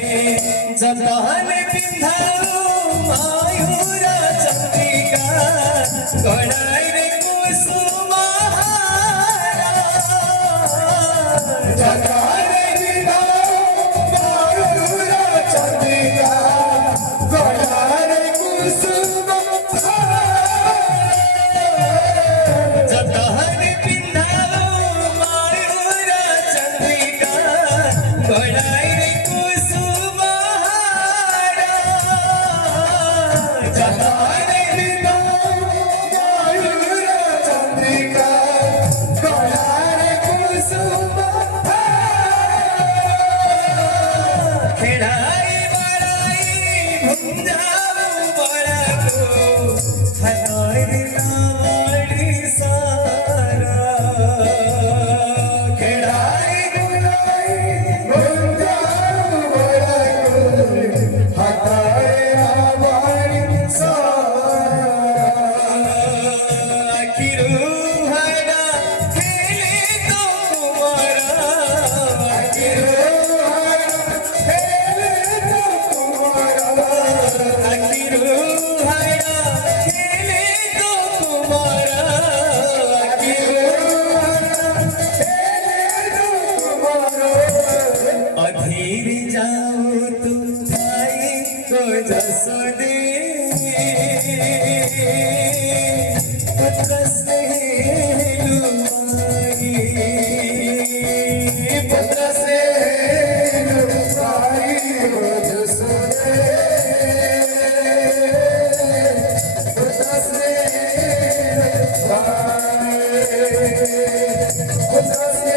जतन पिंधाऊ मयूर चंद्रिका गणाई रे कुसुमहारा जतन पिंधाऊ मयूर चंद्रिका गणाई रे कुसुमहारा जतन पिंधाऊ मयूर चंद्रिका गणाई जसदे पत्र से लुमाई पत्र से लुमाई जसदे पत्र से पत्र से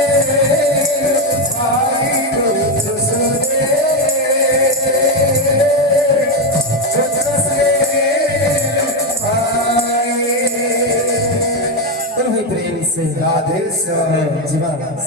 प्रेम से राधे श्याम जीवन।